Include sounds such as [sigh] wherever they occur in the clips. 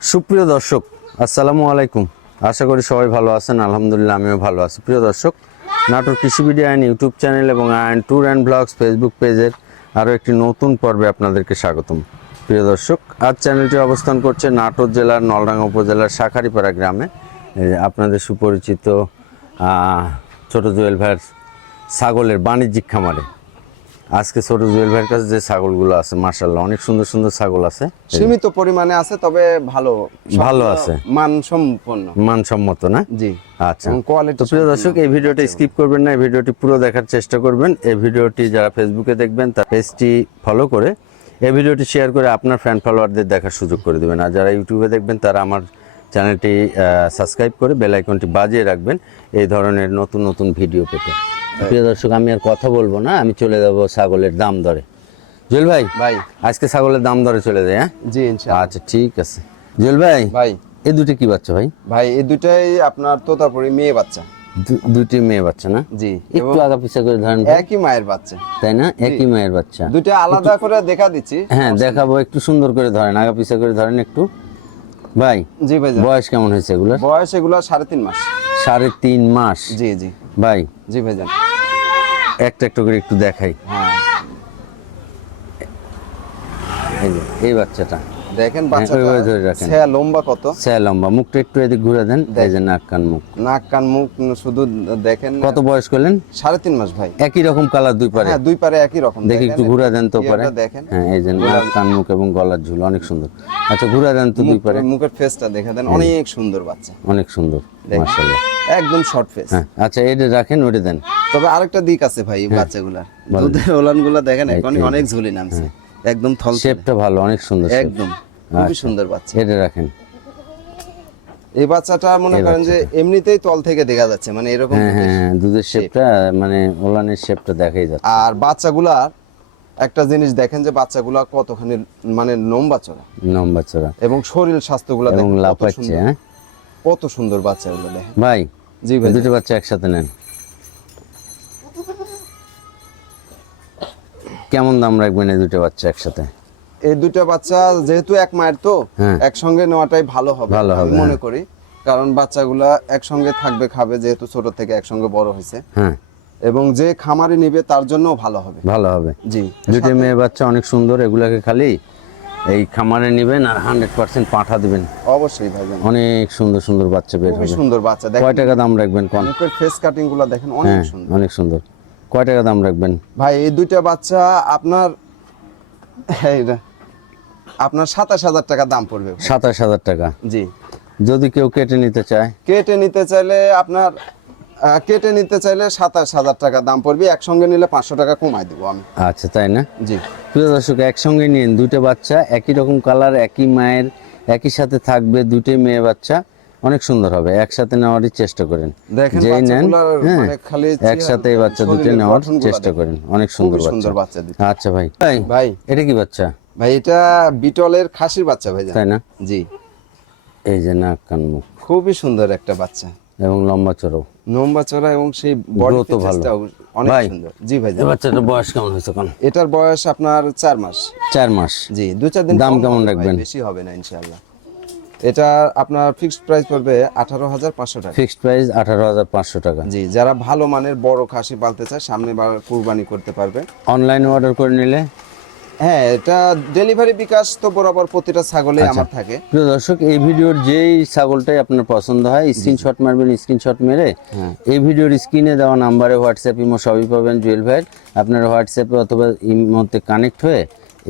সুপ্রিয় দর্শক, আসসালামু আলাইকুম। আশা করি সবাই ভালো আছেন, আলহামদুলিল্লাহ আমিও ভালো আছি। প্রিয় দর্শক, নাটোর কৃষি বিডি আইন ইউটিউব চ্যানেল এবং আইন ট্যুর অ্যান্ড ব্লগস ফেসবুক পেজের আরও একটি নতুন পর্বে আপনাদেরকে স্বাগতম। প্রিয় দর্শক, আজ চ্যানেলটি অবস্থান করছে নাটোর জেলার নলডাঙ্গা উপজেলার শাখারিপাড়া গ্রামে। আপনাদের সুপরিচিত ছোট জুয়েল ভাইয়ের ছাগলের বাণিজ্যিক খামারে। আজকে ছোট জুয়েল ভাইয়ের কাছে যে ছাগলগুলো আছে মার্শাল্লাহ অনেক সুন্দর সুন্দর ছাগল আছে। সীমিত পরিমাণে আছে তবে ভালো। ভালো আছে। মান সম্পন্ন মানসম্মত না? জি। আচ্ছা। কোয়ালিটি প্রিয় দর্শক এই ভিডিওটি স্কিপ করবেন না এই ভিডিওটি পুরো দেখার চেষ্টা করবেন। এই ভিডিওটি যারা ফেসবুকে দেখবেন তার পেজটি ফলো করে এই ভিডিওটি শেয়ার করে আপনার ফ্যান ফলোয়ারদের দেখার সুযোগ করে দেবেন। আর যারা ইউটিউবে দেখবেন তারা আমার চ্যানেলটি সাবস্ক্রাইব করে বেল আইকনটি বাজিয়ে রাখবেন এই ধরনের নতুন নতুন ভিডিও পেতে। প্রিয় দর্শক আমি আর কথা বলব না আমি চলে যাব ছাগলের দাম দরে। জুয়েল ভাই ভাই। আজকে ছাগলের দাম দরে চলে যায় হ্যাঁ? জি ইনশাআল্লাহ আচ্ছা ঠিক আছে। জুয়েল ভাই ভাই। এই দুটি কি বাচ্চা ভাই? ভাই এই দুটাই আপনার তোতাপুরি মেয়ে বাচ্চা। দুটি মেয়ে বাচ্চা না? জি একটু আগা পিছা করে ধরেন একই মায়ের বাচ্চা। তাই না? একই মায়ের বাচ্চা। দুটো আলাদা করে দেখা দিচ্ছি। হ্যাঁ দেখাবো একটু সুন্দর করে ধরেন আগা পিছা করে ধরেন একটু। ভাই জি ভাই বয়স কেমন হয়েছে এগুলো বয়স এগুলো সাড়ে তিন মাস। সাড়ে তিন মাস। জি জি। ভাই। জি ভাই একটা একটা করে একটু দেখাই। হ্যাঁ। এই এই বাচ্চাটা। দেখেন হ্যাঁ, বাচ্চাটা লম্বা কত? লম্বা। মুখটা একটু এদিক ঘুরে দেন এই যে নাক কান মুখ। নাক কান মুখ শুধু দেখেন কত বয়স করলেন? সাড়ে তিন মাস ভাই। একই রকম কালার দুই পারে? হ্যাঁ দুই পারে একই রকম। দেখি একটু ঘুরে দেন তো পারে। দেখেন। হ্যাঁ এই যে নাক কান মুখ এবং গলার ঝুল অনেক সুন্দর। আচ্ছা ঘুরে দেন তো দুই পারে। মুখের ফেসটা দেখে দেন। অনেক সুন্দর বাচ্চা। অনেক সুন্দর মাশাআল্লাহ। একদম শর্ট ফেস আচ্ছা এটা রাখেন ওটা দেন। তবে আরেকটা দিক আছে ভাই এই বাচ্চাগুলার। দুধের ওলানগুলা দেখেন এখন অনেক ঝুলি নামছে। একদম থল শেপটা ভালো অনেক সুন্দর একদম খুবই সুন্দর বাচ্চা। এটা রাখেন। এই বাচ্চাটা মনে করেন যে এমনিতেই তল থেকে দেখা যাচ্ছে মানে এরকম হ্যাঁ হ্যাঁ হ্যাঁ, দুধের শেপটা মানে ওলানের শেপটা দেখাই যাচ্ছে। আর বাচ্চাগুলার একটা জিনিস দেখেন যে বাচ্চাগুলা কতখানি মানে লম্বা চড়া লম্বা চড়া এবং শরীর স্বাস্থ্যগুলা দেখেন লাফাচ্ছে হ্যাঁ? কত সুন্দর বাচ্চাগুলো দেখেন। ভাই জি ভাই দুটো বাচ্চা একসাথে নেন। কেমন দাম রাখবেন এই দুটো বাচ্চা একসাথে? এই দুটো বাচ্চা যেহেতু এক মায়ের তো হ্যাঁ। একসঙ্গে নেওয়াটাই ভালো হবে ভালো হবে, মনে করি। কারণ বাচ্চাগুলা একসঙ্গে থাকবে খাবে যেহেতু ছোট থেকে একসঙ্গে বড় হয়েছে। হ্যাঁ। এবং যে খামারে নিবে তার জন্যও ভালো হবে। ভালো হবে। জি দুটো মেয়ে বাচ্চা অনেক সুন্দর এগুলাকে খালি এই খামারে নেবেন আর হান্ড্রেড পার্সেন্ট পাঠা দিবেন। অবশ্যই ভাইজান। অনেক সুন্দর সুন্দর বাচ্চা বের হবে। সুন্দর বাচ্চা দেখেন। কয় টাকা দাম রাখবেন কোন? ফেস কাটিংগুলা দেখেন অনেক হ্যাঁ সুন্দর। অনেক সুন্দর। কয় টাকা দাম রাখবেন? ভাই এই দুইটা বাচ্চা আপনার আপনার সাতাশ হাজার টাকা দাম পড়বে। সাতাশ হাজার টাকা। জি। যদি কেউ কেটে নিতে চায়? কেটে নিতে চাইলে আপনার কেটে নিতে চাইলে সাতাশ হাজার টাকা দাম পড়বে। একসঙ্গে নিলে পাঁচশো টাকা কমাই দেবো আমি। আচ্ছা তাই না? জি। প্রিয় দর্শক একসঙ্গে নিন দুটো বাচ্চা একই রকম কালার একই মায়ের একই সাথে থাকবে দুটোই মেয়ে বাচ্চা। অনেক সুন্দর হবে একসাথে নেওয়ারই চেষ্টা করেন। দেখেন যেই নেন হ্যাঁ মানে খালি চেহারা- একসাথে বাচ্চা দুটো নেওয়ার চেষ্টা করেন অনেক সুন্দর সুন্দর বাচ্চা আচ্ছা ভাই ভাই এটা কি বাচ্চা? ভাই এটা বিটলের খাসির বাচ্চা ভাই তাই না? জি। এই যে নাক কান মুখ। খুবই সুন্দর একটা বাচ্চা। এবং লম্বা চড়ো লম্বা চড়া এবং সেই বডি ও ভালো। অনেক সুন্দর। জি ভাই এই বাচ্চাটার বয়স কেমন হয়েছে কোন এটার বয়স আপনার চার মাস। চার মাস। জি দু চার দিন দাম কেমন রাখবেন? বেশি হবে না ইনশাআল্লাহ। এটা আপনার ফিক্সড প্রাইস পড়বে আঠারো হাজার পাঁচশো টাকা। ফিক্সড প্রাইস আঠারো হাজার পাঁচশো টাকা। জি যারা ভালো মানের বড় খাসি পালতে চায় সামনে বার কুরবানি করতে পারবে। অনলাইন অর্ডার করে নিলে? হ্যাঁ এটা ডেলিভারি বিকাশ তো বরাবর প্রতিটা ছাগলে আচ্ছা। আমার থাকে। প্রিয় দর্শক এই ভিডিওর যেই ছাগলটাই আপনার পছন্দ হয় স্ক্রিনশট মারবেন স্ক্রিনশট মেরে। হ্যাঁ। এই ভিডিওর স্ক্রিনে দেওয়া নাম্বারে হোয়াটসঅ্যাপ ইমো সবই পাবেন জুয়েল ভাইয়ের। আপনার হোয়াটসঅ্যাপে অথবা ইমোতে কানেক্ট হয়ে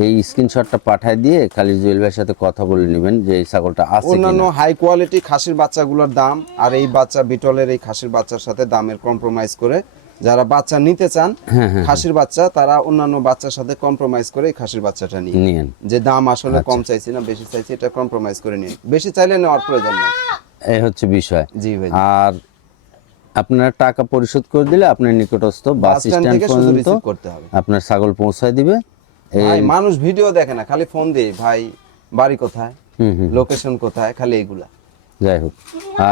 এই স্ক্রিনশটটা পাঠায় দিয়ে খালি জুয়েল ভাইয়ের সাথে কথা বলে নেবেন যে এই ছাগলটা আছে অন্যান্য হাই কোয়ালিটি খাসির বাচ্চাগুলোর দাম আর এই বাচ্চা বিটলের এই খাসির বাচ্চার সাথে দামের কম্প্রোমাইজ করে যারা বাচ্চা নিতে চান হ্যাঁ হ্যাঁ খাসির বাচ্চা তারা অন্যান্য বাচ্চার সাথে কম্প্রোমাইজ করে এই খাসির বাচ্চাটা নিয়ে। যে দাম আসলে আচ্ছা। কম চাইছি না বেশি চাইছি এটা কম্প্রোমাইজ করে নিন বেশি চাইলে নেওয়ার প্রয়োজন নেই। এই হচ্ছে বিষয়। জি ভাই। আর আপনারা টাকা পরিশোধ করে দিলে আপনার নিকটস্থ বাস স্ট্যান্ড পর্যন্ত করতে হবে। আপনার ছাগল পৌঁছায় দিবে। ভাই মানুষ ভিডিও দেখে না খালি ফোন দিয়ে ভাই বাড়ি কোথায়? লোকেশন কোথায়? খালি এইগুলা যাই হোক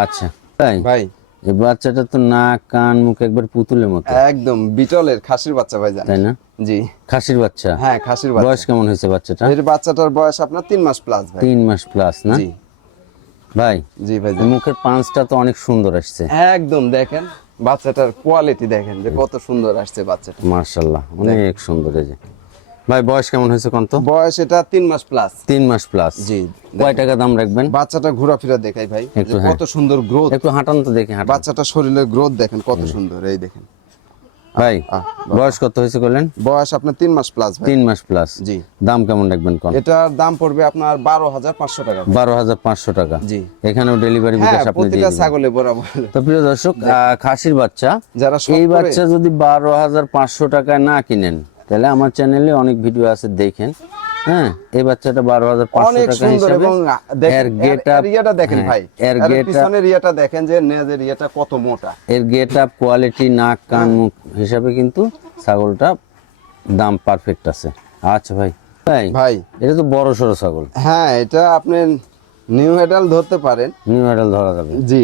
আচ্ছা তাই? ভাই। এই বাচ্চাটা তো নাক কান মুখ একবার পুতুলের মতো। একদম বিটলের খাসির বাচ্চা ভাই জান তাই না? জি। খাসির বাচ্চা? হ্যাঁ খাসির বাচ্চা। বয়স কেমন হয়েছে বাচ্চাটা? এর বাচ্চাটার বয়স আপনার তিন মাস প্লাস ভাই। তিন মাস প্লাস না? জি। ভাই ভাই জি। ভাই মুখের পাঁচটা তো অনেক সুন্দর আসছে। একদম দেখেন বাচ্চাটার কোয়ালিটি দেখেন যে কত সুন্দর আসছে বাচ্চাটা। মার্শাল্লাহ অনেক সুন্দর এই যে। ভাই বয়স কেমন হয়েছে কোন তো বয়স এটা তিন মাস প্লাস তিন মাস প্লাস জি কয় টাকা দাম রাখবেন? বাচ্চাটা ঘোরাফেরা দেখাই ভাই। একটু হ্যাঁ। কত সুন্দর গ্রোথ একটু হাঁটান তো দেখি বাচ্চাটা শরীরের গ্রোথ দেখেন কত সুন্দর এই দেখেন। ভাই বয়স কত হয়েছে বললেন বয়স আপনার তিন মাস প্লাস তিন মাস প্লাস জি। দাম কেমন রাখবেন কোন? এটার দাম পড়বে আপনার বারো হাজার পাঁচশো টাকা। বারো হাজার পাঁচশো টাকা। জি। এখানেও ডেলিভারি হ্যাঁ বিকাশ আপনি দিয়ে ছাগলে বরাবর। তো প্রিয় দর্শক খাসির বাচ্চা যারা এই বাচ্চা যদি বারো হাজার পাঁচশো টাকায় না কিনেন তাহলে আমার চ্যানেলে অনেক ভিডিও আছে দেখেন হ্যাঁ? এই বাচ্চাটা বারো হাজার পাঁচশো টাকা হিসাবে এবং দেখেন এর গেট দেখেন ভাই। এর গেট পিছনের ইয়েটা দেখেন যে নেজের ইয়েটা কত মোটা। এর গেট আপ কোয়ালিটি নাক কান মুখ হিসাবে কিন্তু ছাগলটা দাম পারফেক্ট আছে। আচ্ছা ভাই ভাই ভাই। এটা তো বড় সড়ো ছাগল। হ্যাঁ এটা আপনি নিউ হেডাল ধরতে পারেন। নিউ মেডাল ধরা যাবে। জি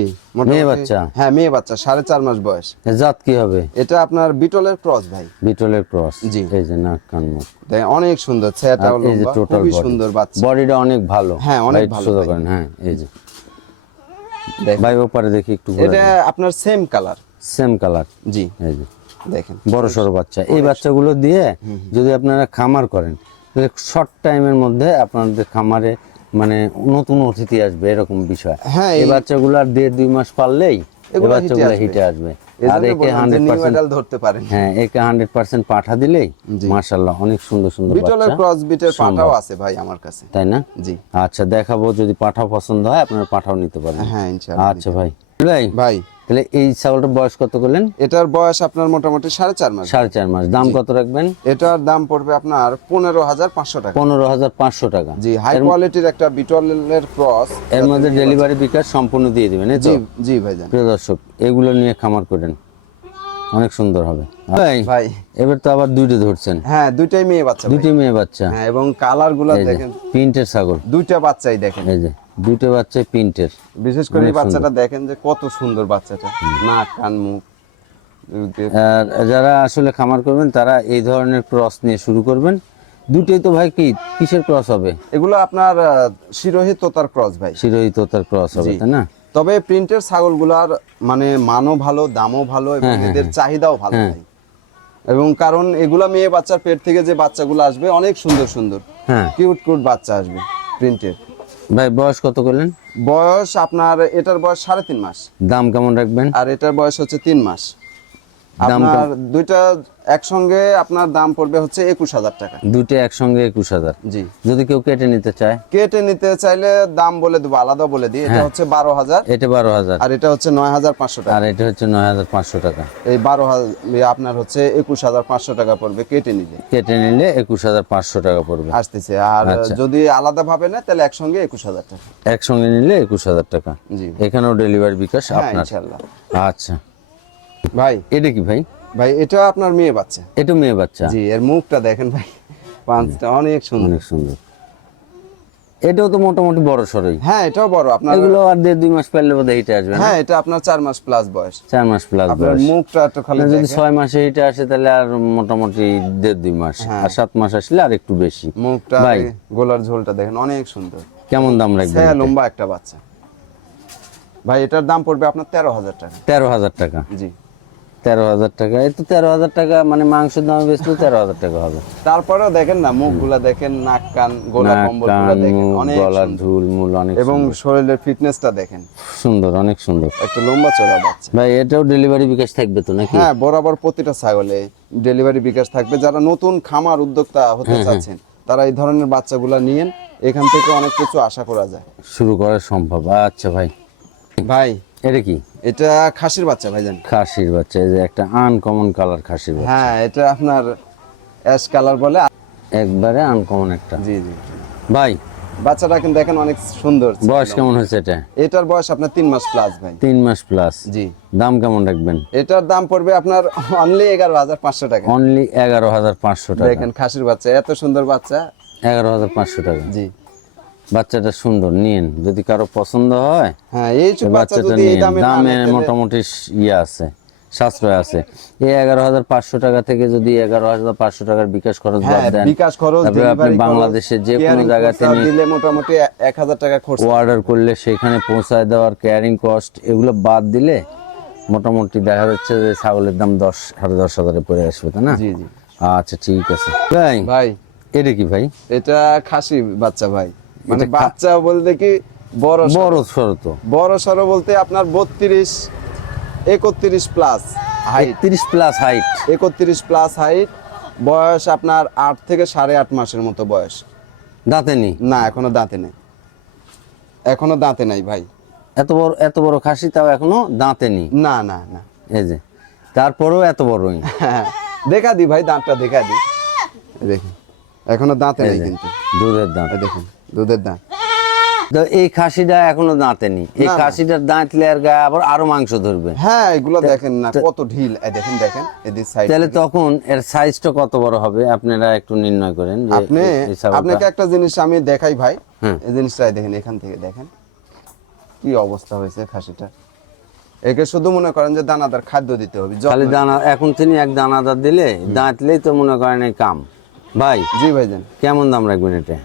মেয়ে বাচ্চা? হ্যাঁ মেয়ে বাচ্চা সাড়ে চার মাস বয়স। জাত কি হবে? এটা আপনার বিটলের ক্রস ভাই। বিটলের ক্রস। জি। এই যে নাক কান মুখ। অনেক সুন্দর যে লম্বা খুবই সুন্দর বাচ্চা। বডিটা অনেক ভালো। হ্যাঁ, অনেক ভালো করেন হ্যাঁ এই যে। ভাই ওপারে দেখি একটু এটা আপনার সেম কালার সেম কালার জি। এই যে। দেখেন। বড় সড়ো বাচ্চা। এই বাচ্চাগুলো দিয়ে যদি আপনারা খামার করেন শর্ট টাইমের মধ্যে আপনাদের খামারে মানে নতুন অতিথি আসবে এরকম বিষয়। হ্যাঁ, এই বাচ্চাগুলো আর দেড় দুই মাস পারলেই এই বাচ্চাগুলো। হিটে আসবে। আর একে হান্ড্রেড পার্সেন্ট ধরতে পারেন। হ্যাঁ একে হান্ড্রেড পার্সেন্ট পাঠা দিলেই মার্শাল্লাহ অনেক সুন্দর সুন্দর বিটলের ক্রস বিটের পাঠাও আছে ভাই আমার কাছে। তাই না? জি। আচ্ছা দেখাবো যদি পাঠাও পছন্দ হয় আপনার পাঠাও নিতে পারেন। হ্যাঁ ইনশাআল্লাহ আচ্ছা ভাই। ভাই ভাই তাহলে এই ছাগলটার বয়স কত করলেন? এটার বয়স আপনার মোটামুটি সাড়ে চার মাস। সাড়ে চার মাস। দাম কত রাখবেন? এটার দাম পড়বে আপনার পনেরো হাজার পাঁচশো টাকা। পনেরো হাজার পাঁচশো টাকা। জি হাই কোয়ালিটির একটা বিটলের ক্রস এর মধ্যে ডেলিভারি বিকাশ সম্পূর্ণ দিয়ে দিবেন জি জি ভাইজান। প্রিয় দর্শক এগুলো নিয়ে খামার করেন। অনেক সুন্দর হবে। ভাই ভাই। এবার তো আবার দুইটা ধরছেন। হ্যাঁ দুইটাই মেয়ে বাচ্চা ভাই। দুটি মেয়ে বাচ্চা। হ্যাঁ এবং কালারগুলা দেখেন। প্রিন্টের ছাগল। দুইটা বাচ্চাই দেখেন। এই যে দুটো বাচ্চা প্রিন্টের। বিশেষ করে এই বাচ্চাটা দেখেন যে কত সুন্দর বাচ্চাটা। নাক কান মুখ আর যারা আসলে খামার করবেন তারা এই ধরনের ক্রস নিয়ে শুরু করবেন। দুটোই তো ভাই কি কিসের ক্রস হবে? এগুলো আপনার শিরোহী তোতার ক্রস ভাই। শিরোহিত তার ক্রস হবে তাই না? তবে প্রিন্টের ছাগলগুলার মানে মানও ভালো দামও ভালো এবং হ্যাঁ, এদের চাহিদাও ভালো হ্যাঁ। ভাই। এবং কারণ এগুলা মেয়ে বাচ্চার পেট থেকে যে বাচ্চাগুলো আসবে অনেক সুন্দর সুন্দর হ্যাঁ। কিউট কিউট বাচ্চা আসবে প্রিন্টের। ভাই বয়স কত করলেন? বয়স আপনার এটার বয়স সাড়ে তিন মাস। দাম কেমন রাখবেন? আর এটার বয়স হচ্ছে তিন মাস। আপনার দুইটা একসঙ্গে আপনার দাম পড়বে হচ্ছে একুশ হাজার টাকা। দুটো একসঙ্গে একুশ হাজার। জি। যদি কেউ কেটে নিতে চায়? কেটে নিতে চাইলে দাম বলে দেবো আলাদা বলে দিই। এটা হচ্ছে বারো হাজার। এটা বারো হাজার। আর এটা হচ্ছে নয় হাজার পাঁচশো টাকা। আর এটা হচ্ছে নয় হাজার পাঁচশো টাকা। এই বারো হাজার আপনার হচ্ছে একুশ হাজার পাঁচশো টাকা পড়বে কেটে নিলে। কেটে নিলে একুশ হাজার পাঁচশো টাকা পড়বে। আসতেছে। আর আচ্ছা। যদি আলাদা ভাবে না তাহলে একসঙ্গে একুশ হাজার টাকা। একসঙ্গে নিলে একুশ হাজার টাকা। জি। এখানেও ডেলিভারি বিকাশ হ্যাঁ আপনার। আচ্ছা। ভাই এটা কি ভাই? ভাই এটা আপনার মেয়ে বাচ্চা। এটা মেয়ে বাচ্চা? জি এর মুখটা দেখেন ভাই পাঁচটা অনেক সুন্দর। অনেক সুন্দর। এটাও তো মোটামুটি বড় সরই। হ্যাঁ এটাও বড়। আপনার এগুলো আর দেড় দুই মাস পারলে বোধহয় হিটে আসবে হ্যাঁ এটা আপনার চার মাস প্লাস বয়স। চার মাস প্লাস আপনার বয়স। মুখটা একটু খালি যদি ছয় মাসে হিটে আসে তাহলে আর মোটামুটি দেড় দুই মাস। হ্যাঁ। আর সাত মাস আসলে আর একটু বেশি। মুখটা ভাই। গোলার ঝোলটা দেখেন অনেক সুন্দর। কেমন দাম রাখবেন হ্যাঁ লম্বা একটা বাচ্চা। ভাই এটার দাম পড়বে আপনার তেরো হাজার টাকা। তেরো হাজার টাকা। জি। তেরো হাজার টাকা। এই তো তেরো হাজার টাকা মানে মাংসের দামে বেচলেও তেরো হাজার টাকা হবে। তারপরেও দেখেন না মুখগুলা দেখেন নাক কান গোলা কম্বল দেখেন অনেক সুন্দর। ঝুল মূল অনেক এবং শরীরের ফিটনেসটা দেখেন। সুন্দর অনেক সুন্দর। একটা লম্বা চড়া বাচ্চা। ভাই এটাও ডেলিভারি বিকাশ থাকবে তো নাকি? হ্যাঁ বরাবর প্রতিটা ছাগলে ডেলিভারি বিকাশ থাকবে। যারা নতুন খামার উদ্যোক্তা হতে চাচ্ছেন তারা এই ধরনের বাচ্চাগুলা নিয়েন। এখান থেকে অনেক কিছু আশা করা যায়। শুরু করা সম্ভব। আচ্ছা ভাই। ভাই। এটা কি? এটা খাসির বাচ্চা ভাইজান। খাসির বাচ্চা এই যে একটা আনকমন কালার খাসির বাচ্চা। হ্যাঁ এটা আপনার অ্যাশ কালার বলে। একবারে আনকমন একটা। জি জি। ভাই। বাচ্চাটা কিন্তু দেখেন অনেক সুন্দর। বয়স কেমন হয়েছে এটা? এটার বয়স আপনার তিন মাস প্লাস ভাই। তিন মাস প্লাস জি। দাম কেমন রাখবেন? এটার দাম পড়বে আপনার অনলি এগারো হাজার পাঁচশো টাকা। অনলি এগারো হাজার পাঁচশো টাকা। দেখেন খাসির বাচ্চা এত সুন্দর বাচ্চা। এগারো হাজার পাঁচশো টাকা। জি। বাচ্চাটা সুন্দর নিন। যদি কারও পছন্দ হয় হ্যাঁ এই বাচ্চাটা নিন। দামে মোটামুটি ইয়ে আছে সাশ্রয় আছে। এই এগারো হাজার পাঁচশো টাকা থেকে যদি এগারো হাজার পাঁচশো টাকার বিকাশ খরচ বাদ হ্যাঁ দেন বিকাশ খরচ তারপরে আপনি বাংলাদেশের যে কোনো জায়গাতে দিলে মোটামুটি এক হাজার টাকা খরচ অর্ডার করলে সেখানে পৌঁছায় দেওয়ার ক্যারিং কস্ট এগুলো বাদ দিলে মোটামুটি দেখা যাচ্ছে যে ছাগলের দাম দশ সাড়ে দশ হাজারে পড়ে আসবে তাই না? জি জি। আচ্ছা ঠিক আছে। ভাই ভাই। এটা কি ভাই? এটা খাসি বাচ্চা ভাই। মানে বাচ্চা বলতে কি বড়। বড় সড়ো তো। বড় সড়ো বলতে আপনার বত্রিশ একত্রিশ প্লাস হাইট তিরিশ প্লাস হাইট একত্রিশ প্লাস হাইট বয়স আপনার আট থেকে সাড়ে আট মাসের মতো বয়স। দাঁতে নি না এখনও দাঁতে নেই। এখনও দাঁতে নাই ভাই। এত বড় এত বড় খাসি তাও এখনও দাঁতে নি না না না। এই যে তারপরেও এত হ্যাঁ, [laughs] দেখা দি ভাই দাঁতটা দেখা দি। দেখুন এখনও দাঁতে নেই কিন্তু। দুধের দাঁত। দেখুন দুধের দাঁত। তো এই খাসিটা এখনও দাঁতে নি এই। খাসিটার দাঁতলে আর গায়ে আবার আরও মাংস ধরবে। হ্যাঁ এগুলো দেখেন না কত ঢিল। এই দেখেন দেখেন এদিক সাইড তাহলে তখন এর সাইজটা কত বড় হবে? আপনারা একটু নির্ণয় করেন আপনি আপনাকে একটা জিনিস আমি দেখাই ভাই। এই জিনিসটা দেখেন এখান থেকে দেখেন। কি অবস্থা হয়েছে খাসিটা। একে শুধু মনে করেন যে দানাদার খাদ্য দিতে হবে খালি দানা এখন তিনি এক দানাদার দিলে দাঁতলেই তো মনে করেন এই কাম। ভাই জি ভাইজান কেমন দাম রাখবেন এটা?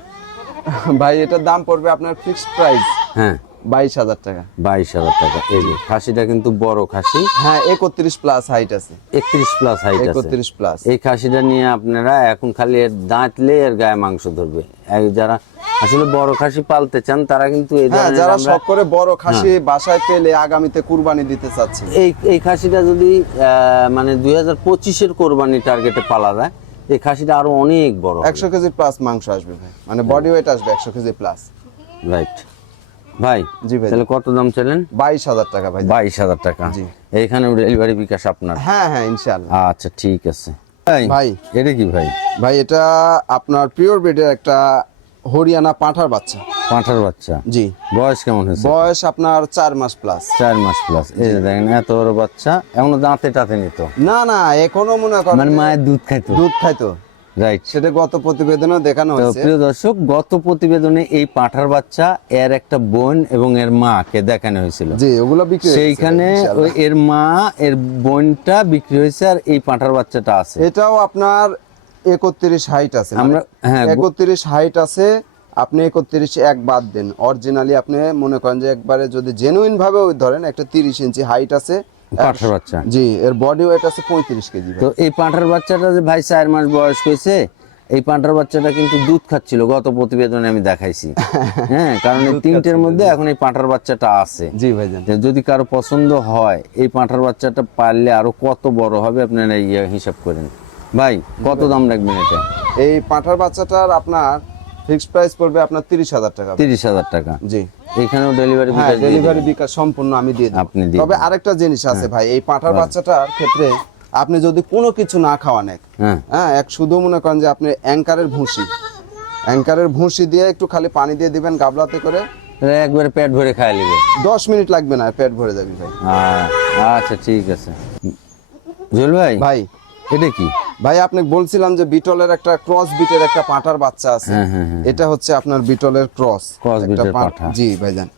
ভাই এটার দাম পড়বে আপনার ফিক্সড প্রাইস হ্যাঁ। বাইশ হাজার টাকা। বাইশ হাজার টাকা। এই যে খাসিটা কিন্তু বড় খাসি। হ্যাঁ একত্রিশ প্লাস হাইট আছে। একত্রিশ প্লাস হাইট একত্রিশ প্লাস এই খাসিটা নিয়ে আপনারা এখন খালি এর দাঁতলে এর গায়ে মাংস ধরবে। এই যারা আসলে বড় খাসি পালতে চান তারা কিন্তু এই হ্যাঁ যারা শখ করে বড় খাসি বাসায় পেলে আগামীতে কুরবানি দিতে চাচ্ছে এই এই খাসিটা যদি মানে দুই হাজার পঁচিশের কোরবানি টার্গেটে পালা যায় এই খাসিটা আরও অনেক বড় একশো কেজি প্লাস মাংস আসবে ভাই। মানে বডি ওয়েট আসবে একশো কেজি প্লাস রাইট ভাই জি ভাই। তাহলে কত দাম চাইলেন? বাইশ হাজার টাকা ভাই। বাইশ হাজার টাকা। জি। এইখানে ডেলিভারি বিকাশ আপনার? হ্যাঁ হ্যাঁ ইনশাল্লাহ আচ্ছা ঠিক আছে। ভাই ভাই। এটা কি ভাই? ভাই এটা আপনার পিওর ব্রিডের একটা হরিয়ানা পাঁঠার বাচ্চা। পাঁঠার বাচ্চা। জি। বয়স কেমন হয়েছে? বয়স আপনার চার মাস প্লাস চার মাস প্লাস এই যে দেখেন এত বড় বাচ্চা এখনও দাঁতে টাতে নিত। না না এখনও মনে করেন মানে মায়ের দুধ খাইতো। দুধ খাইতো। রাইট সেটা গত প্রতিবেদনে দেখানো হয়েছে। প্রিয় দর্শক গত প্রতিবেদনে এই পাঁঠার বাচ্চা এর একটা বোন এবং এর মাকে দেখানো হয়েছিল। জি ওগুলো বিক্রি সেইখানে এর মা এর বোনটা বিক্রি হয়েছে আর এই পাঁঠার বাচ্চাটা আছে। এটাও আপনার একত্রিশ হাইট আছে আমরা- হ্যাঁ, একত্রিশ হাইট আছে আপনি একত্রিশ এক বাদ দেন। অরিজিনালি আপনি মনে করেন যে একবারে যদি জেনুইন ভাবে ওই ধরেন একটা তিরিশ ইঞ্চি হাইট আছে পাঁঠার বাচ্চা। জি এর বডি ওয়েট আছে পঁয়ত্রিশ কেজি তো এই পাঁঠার বাচ্চাটা যে ভাই চার মাস বয়স হয়েছে এই পাঁঠার বাচ্চাটা কিন্তু দুধ খাচ্ছিল গত প্রতিবেদনে আমি দেখাইছি। [laughs] হ্যাঁ কারণ এই তিনটের মধ্যে এখন এই পাঁঠার বাচ্চাটা আছে। জি তো যদি কারও পছন্দ হয় এই পাঁঠার বাচ্চাটা পারলে আরও কত বড় হবে আপনারা ইয়ে হিসাব করেন। ভাই কত দাম রাখবেন এটা? এই পাঁঠার বাচ্চাটার আপনার ফিক্সড প্রাইস পড়বে আপনার তিরিশ হাজার টাকা। তিরিশ হাজার টাকা। জি। এখানেও ডেলিভারি হ্যাঁ ডেলিভারি বিকাশ সম্পূর্ণ আমি দিয়ে দিই আপনি তবে আরেকটা জিনিস আছে ভাই এই পাঁঠার বাচ্চাটার ক্ষেত্রে আপনি যদি কোনো কিছু না খাওয়ান এক হ্যাঁ। হ্যাঁ এক শুধু মনে করেন যে আপনি অ্যাঙ্কারের ভুসি। অ্যাঙ্কারের ভুসি দিয়ে একটু খালি পানি দিয়ে দিবেন গাবলাতে করে। একবারে পেট ভরে খাই নেবে। দশ মিনিট লাগবে না পেট ভরে যাবি ভাই। আচ্ছা ঠিক আছে। জুয়েল ভাই ভাই। এটা কি? ভাই আপনাকে বলছিলাম যে বিটলের একটা ক্রস বিটের একটা পাঁঠার বাচ্চা আছে। হ্যাঁ, হ্যাঁ, হ্যাঁ। এটা হচ্ছে আপনার বিটলের ক্রস। একটা বিটের পা- পাঁঠা। জি ভাইজান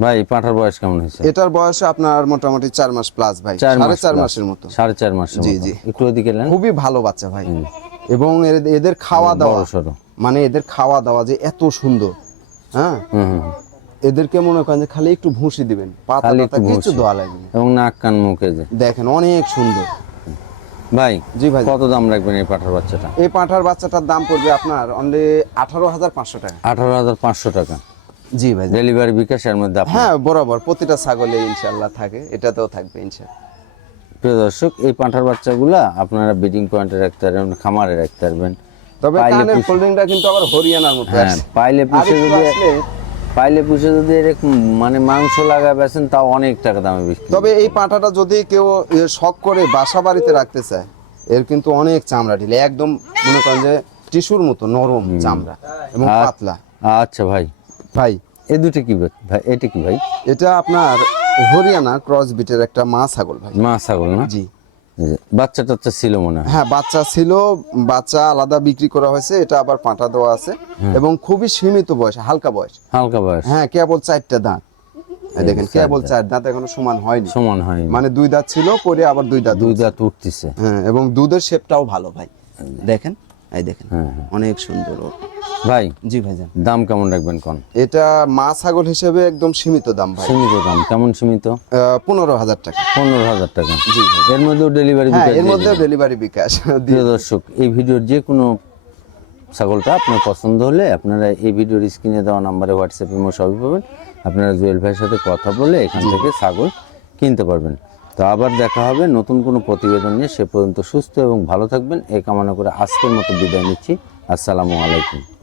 ভাই পাঁঠার বয়স কেমন হয়েছে? এটার বয়স আপনার মোটামুটি চার মাস প্লাস ভাই। সাড়ে মাস চার। মাসের মতো। সাড়ে চার মাসের জি, জি। একটু ওদিকে নেন। খুবই ভালো বাচ্চা ভাই। এবং এদের খাওয়া দাওয়া মানে এদের খাওয়া দাওয়া যে এত সুন্দর। হ্যাঁ। এদেরকে মনে করেন যে খালি একটু ভুসি দিবেন। পাতা কিছু। দেওয়া লাগবে এবং নাক কান মুখে দেখেন অনেক সুন্দর। ভাই জি ভাই। কত দাম রাখবেন এই পাঠার বাচ্চাটা? এই পাঁঠার বাচ্চাটার দাম পড়বে আপনার অনলি আঠারো হাজার পাঁচশো টাকা। আঠারো হাজার পাঁচশো টাকা। জি ভাই ডেলিভারি বিকাশের মধ্যে হ্যাঁ বরাবর প্রতিটা ছাগলে ইনশাল্লাহ থাকে এটাতেও থাকবে ইনশাল্লাহ প্রিয় দর্শক এই পাঁঠার বাচ্চাগুলা আপনারা বিডিং পয়েন্টে রাখতে পারবেন খামারে রাখতে পারবেন। তবে কানের ফোল্ডিংটা কিন্তু আবার হরিয়ানার মতো হ্যাঁ। পাইলে পাইলে পুষে যদি এরকম মানে মাংস লাগায় বেছেন তাও অনেক টাকা দামে বিক্রি তবে এই পাঁঠাটা যদি কেউ শখ করে বাসা বাড়িতে রাখতে চায় এর কিন্তু অনেক চামড়া ঢিলে একদম মনে করেন যে টিস্যুর মতো নরম চামড়া এবং পাতলা। আচ্ছা ভাই। ভাই। এ দুটো কি ভাই? ভাই এটা কি ভাই? এটা আপনার হরিয়ানা ক্রস বিটের একটা মা ছাগল ভাই। মা ছাগল না? জি। বাচ্চা টাচ্চা ছিল মনে হয়। হ্যাঁ বাচ্চা ছিল বাচ্চা আলাদা বিক্রি করা হয়েছে এটা আবার পাঁঠা দেওয়া আছে এবং খুবই সীমিত বয়স হালকা বয়স। হালকা বয়স। হ্যাঁ কেবল চারটা দাঁত। দেখেন কেবল চার দাঁত এখনও সমান হয়নি। সমান হয়নি। মানে দুই দাঁত ছিল পরে আবার দুই দাঁত দুই দাঁত উঠতেছে। হ্যাঁ এবং দুধের শেপটাও ভালো ভাই। দেখেন এই দেখেন হ্যাঁ, অনেক সুন্দর ভাই জি ভাইজান। দাম কেমন রাখবেন কোন? এটা মা ছাগল হিসেবে একদম সীমিত দাম ভাই। সীমিত দাম কেমন সীমিত? পনেরো হাজার টাকা। পনেরো হাজার টাকা। জি এর মধ্যেও ডেলিভারি হ্যাঁ এর মধ্যে ডেলিভারি বিকাশ প্রিয় দর্শক এই ভিডিওর যে কোনো ছাগলটা আপনার পছন্দ হলে আপনারা এই ভিডিওর স্ক্রিনে দেওয়া নাম্বারে হোয়াটসঅ্যাপে ইমো সবই পাবেন। আপনারা জুয়েল ভাইয়ের সাথে কথা বলে এখান থেকে ছাগল কিনতে পারবেন। তো আবার দেখা হবে নতুন কোনো প্রতিবেদন নিয়ে। সে পর্যন্ত সুস্থ এবং ভালো থাকবেন। এ কামনা করে আজকের মতো বিদায় নিচ্ছি। আসসালামু আলাইকুম।